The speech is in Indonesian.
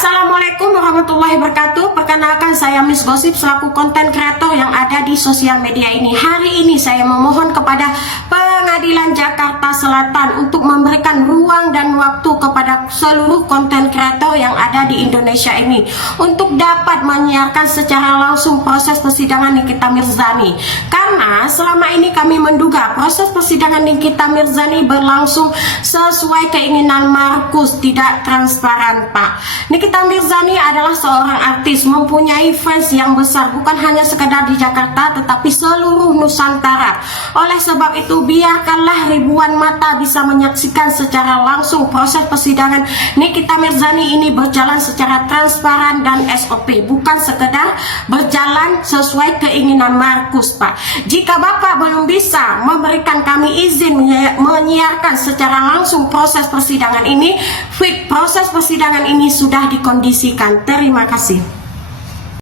Assalamualaikum warahmatullahi wabarakatuh. Perkenalkan, saya Miss Gosip selaku konten kreator yang ada di sosial media ini. Hari ini saya memohon kepada Pengadilan Jakarta Selatan untuk memberikan ruang dan waktu kepada seluruh konten kreator yang ada di Indonesia ini untuk dapat menyiarkan secara langsung proses persidangan Nikita Mirzani. Karena selama ini kami menduga proses persidangan Nikita Mirzani berlangsung sesuai keinginan Markus, tidak transparan, Pak. Nikita Mirzani adalah seorang artis, mempunyai fans yang besar, bukan hanya sekedar di Jakarta tetapi seluruh Nusantara. Oleh sebab itu, biarkanlah ribuan mata bisa menyaksikan secara langsung proses persidangan Nikita Mirzani ini berjalan secara transparan dan SOP, bukan sekedar berjalan sesuai keinginan Markus, Pak. Jika Bapak belum bisa memberikan kami izin menyiarkan secara langsung proses persidangan ini, proses persidangan ini sudah dikondisikan. Terima kasih.